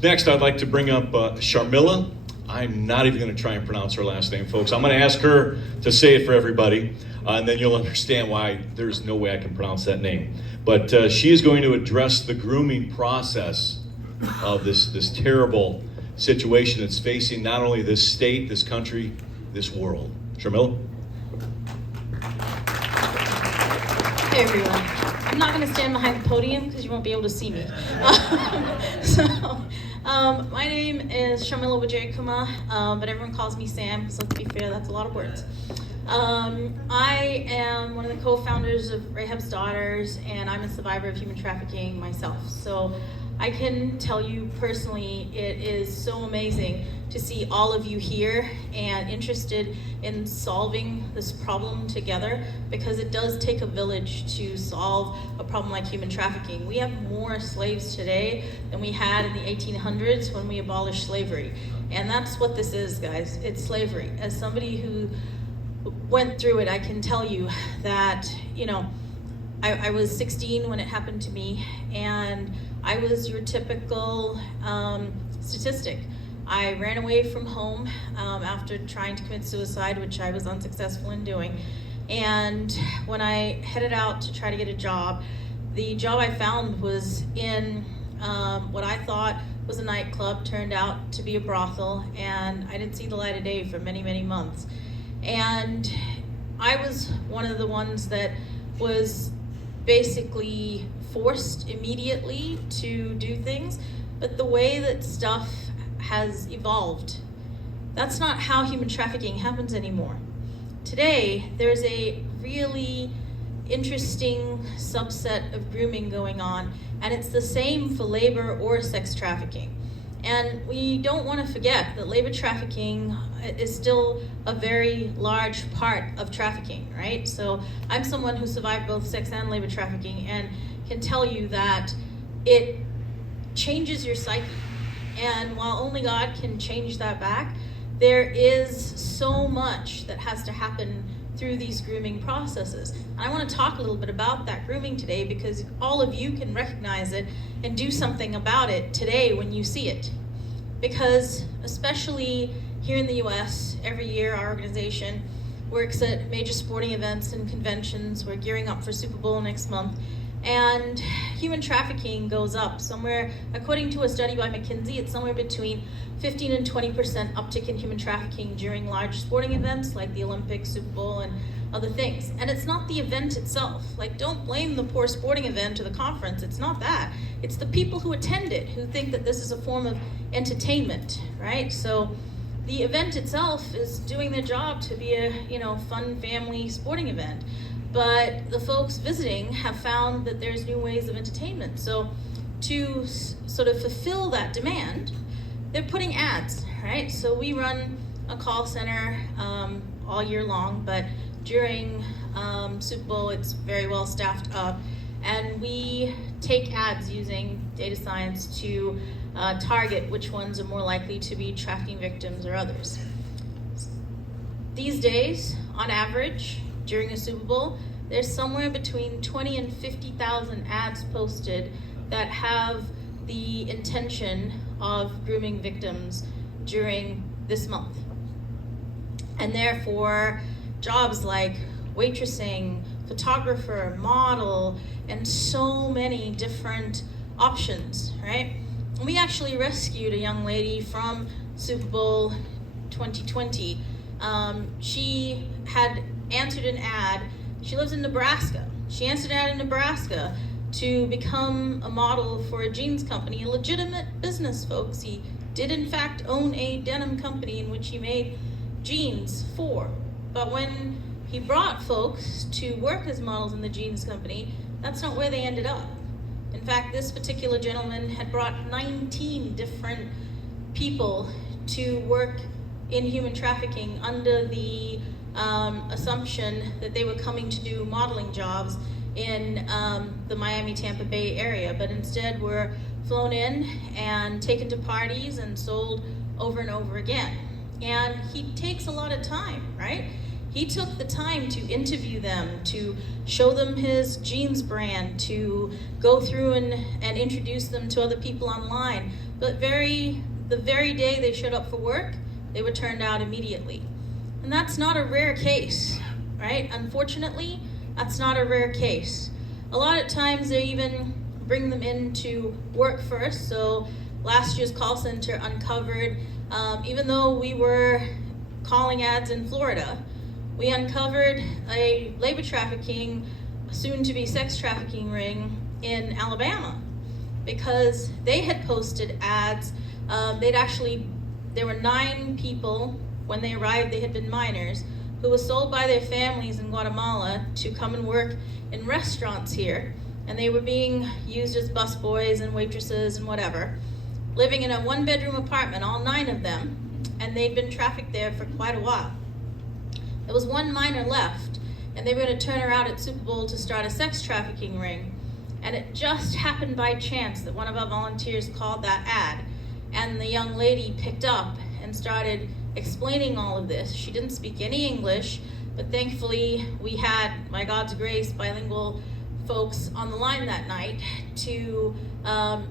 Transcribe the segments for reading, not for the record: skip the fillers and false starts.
Next, I'd like to bring up Sharmila. I'm not even going to try and pronounce her last name, folks. I'm going to ask her to say it for everybody, and then you'll understand why there's no way I can pronounce that name. But she is going to address the grooming process of this terrible situation that's facing not only this state, this country, this world. Sharmila? Hey everyone. I'm not going to stand behind the podium because you won't be able to see me. My name is Sharmila Wijayakumar, but everyone calls me Sam, so to be fair, that's a lot of words. I am one of the co-founders of Rahab's Daughters, and I'm a survivor of human trafficking myself. So I can tell you personally, it is so amazing to see all of you here and interested in solving this problem together, because it does take a village to solve a problem like human trafficking. We have more slaves today than we had in the 1800s when we abolished slavery. And that's what this is, guys. It's slavery. As somebody who went through it, I can tell you that, I was 16 when it happened to me, and I was your typical statistic. I ran away from home after trying to commit suicide, which I was unsuccessful in doing. And when I headed out to try to get a job, the job I found was in what I thought was a nightclub, turned out to be a brothel, and I didn't see the light of day for many, many months. And I was one of the ones that was basically forced immediately to do things, but the way that stuff has evolved, that's not how human trafficking happens anymore. Today, there's a really interesting subset of grooming going on, and it's the same for labor or sex trafficking. And we don't want to forget that labor trafficking is still a very large part of trafficking, right? So I'm someone who survived both sex and labor trafficking and can tell you that it changes your psyche. And while only God can change that back, there is so much that has to happen through these grooming processes. And I want to talk a little bit about that grooming today, because all of you can recognize it and do something about it today when you see it. Because especially here in the US, every year our organization works at major sporting events and conventions. We're gearing up for Super Bowl next month. And human trafficking goes up somewhere, according to a study by McKinsey, it's somewhere between 15 and 20% uptick in human trafficking during large sporting events like the Olympics, Super Bowl, and other things. And it's not the event itself. Like, don't blame the poor sporting event or the conference. It's not that. It's the people who attend it who think that this is a form of entertainment, right? So the event itself is doing their job to be a, fun family sporting event. But the folks visiting have found that there's new ways of entertainment. So to sort of fulfill that demand, they're putting ads, right? So we run a call center all year long, but during Super Bowl, it's very well staffed up. And we take ads using data science to target which ones are more likely to be trafficking victims or others. These days, on average, during a Super Bowl, there's somewhere between 20 and 50,000 ads posted that have the intention of grooming victims during this month. And therefore, jobs like waitressing, photographer, model, and so many different options, right? And we actually rescued a young lady from Super Bowl 2020. She had answered an ad. She lives in Nebraska. She answered an ad in Nebraska to become a model for a jeans company, a legitimate business, folks. He did in fact own a denim company in which he made jeans for. But when he brought folks to work as models in the jeans company, that's not where they ended up. In fact, this particular gentleman had brought 19 different people to work in human trafficking under the assumption that they were coming to do modeling jobs in the Miami, Tampa Bay area, but instead were flown in and taken to parties and sold over and over again. And he takes a lot of time, right? He took the time to interview them, to show them his jeans brand, to go through and introduce them to other people online, But the very day they showed up for work, they were turned out immediately. And that's not a rare case, right? Unfortunately, that's not a rare case. A lot of times they even bring them in to work first. So last year's call center uncovered, even though we were calling ads in Florida, we uncovered a labor trafficking, soon to be sex trafficking ring in Alabama, because they had posted ads. There were 9 people when they arrived, they had been minors, who were sold by their families in Guatemala to come and work in restaurants here. And they were being used as busboys and waitresses and whatever, living in a 1-bedroom apartment, all 9 of them, and they'd been trafficked there for quite a while. There was 1 minor left, and they were going to turn her out at Super Bowl to start a sex trafficking ring. And it just happened by chance that one of our volunteers called that ad, and the young lady picked up and started explaining all of this. She didn't speak any English, but thankfully we had, by God's grace, bilingual folks on the line that night to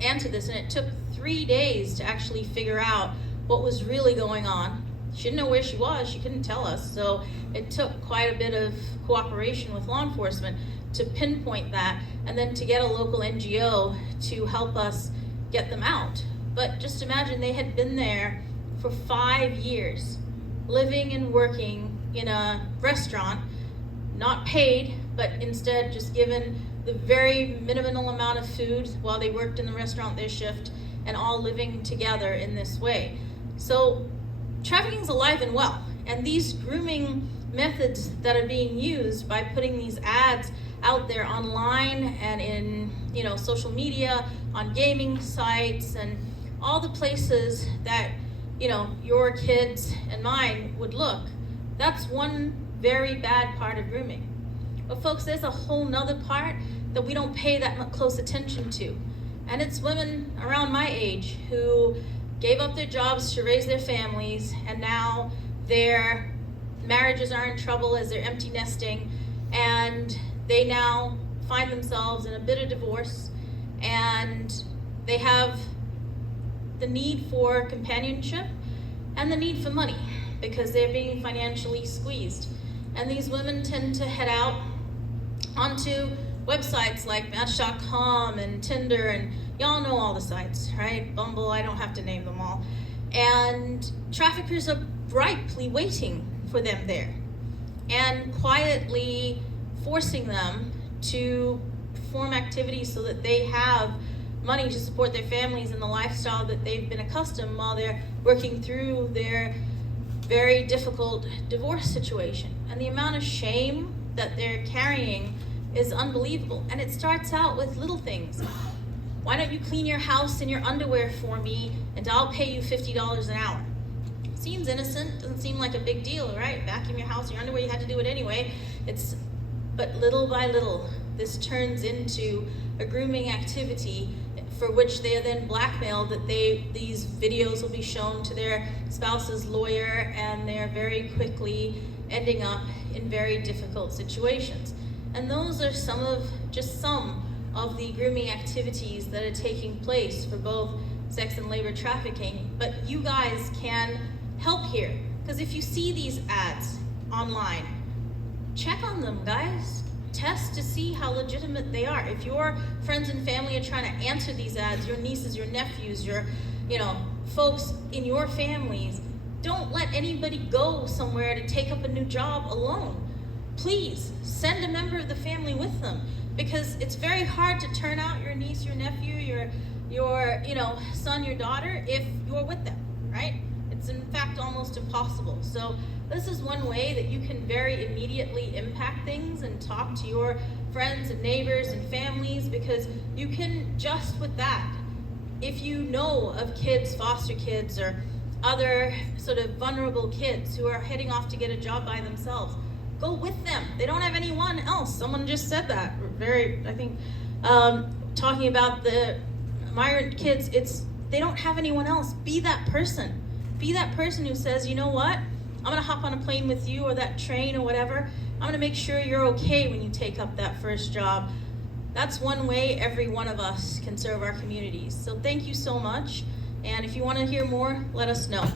answer this, and it took 3 days to actually figure out what was really going on. She didn't know where she was, she couldn't tell us, so it took quite a bit of cooperation with law enforcement to pinpoint that, and then to get a local NGO to help us get them out. But just imagine, they had been there for 5 years, living and working in a restaurant, not paid, but instead just given the very minimal amount of food while they worked in the restaurant their shift, and all living together in this way. So trafficking is alive and well, and these grooming methods that are being used by putting these ads out there online and in social media, on gaming sites, and all the places that your kids and mine would look, that's one very bad part of grooming. But folks, there's a whole nother part that we don't pay that much close attention to, and it's women around my age who gave up their jobs to raise their families, and now their marriages are in trouble as they're empty nesting, and they now find themselves in a bit of divorce, and they have the need for companionship and the need for money because they're being financially squeezed. And these women tend to head out onto websites like Match.com and Tinder, and y'all know all the sites, right? Bumble, I don't have to name them all. And traffickers are ripely waiting for them there and quietly forcing them to perform activities so that they have money to support their families and the lifestyle that they've been accustomed while they're working through their very difficult divorce situation. And the amount of shame that they're carrying is unbelievable. And it starts out with little things. Why don't you clean your house in your underwear for me and I'll pay you $50 an hour? Seems innocent, doesn't seem like a big deal, right? Vacuum your house in your underwear, you had to do it anyway. But little by little, this turns into a grooming activity for which they are then blackmailed that these videos will be shown to their spouse's lawyer, and they're very quickly ending up in very difficult situations. And those are some of the grooming activities that are taking place for both sex and labor trafficking. But you guys can help here, because if you see these ads online, check on them, guys. Test to see how legitimate they are. If your friends and family are trying to answer these ads, your nieces, your nephews, your folks in your families, don't let anybody go somewhere to take up a new job alone. Please send a member of the family with them, because it's very hard to turn out your niece, your nephew, your son, your daughter if you're with them, right? It's in fact almost impossible. So this is one way that you can very immediately impact things and talk to your friends and neighbors and families, because you can, just with that, if you know of kids, foster kids, or other sort of vulnerable kids who are heading off to get a job by themselves, go with them. They don't have anyone else. Someone just said that. Talking about the migrant kids, they don't have anyone else. Be that person. Be that person who says, you know what? I'm gonna hop on a plane with you, or that train, or whatever. I'm gonna make sure you're okay when you take up that first job. That's one way every one of us can serve our communities. So thank you so much. And if you want to hear more, let us know.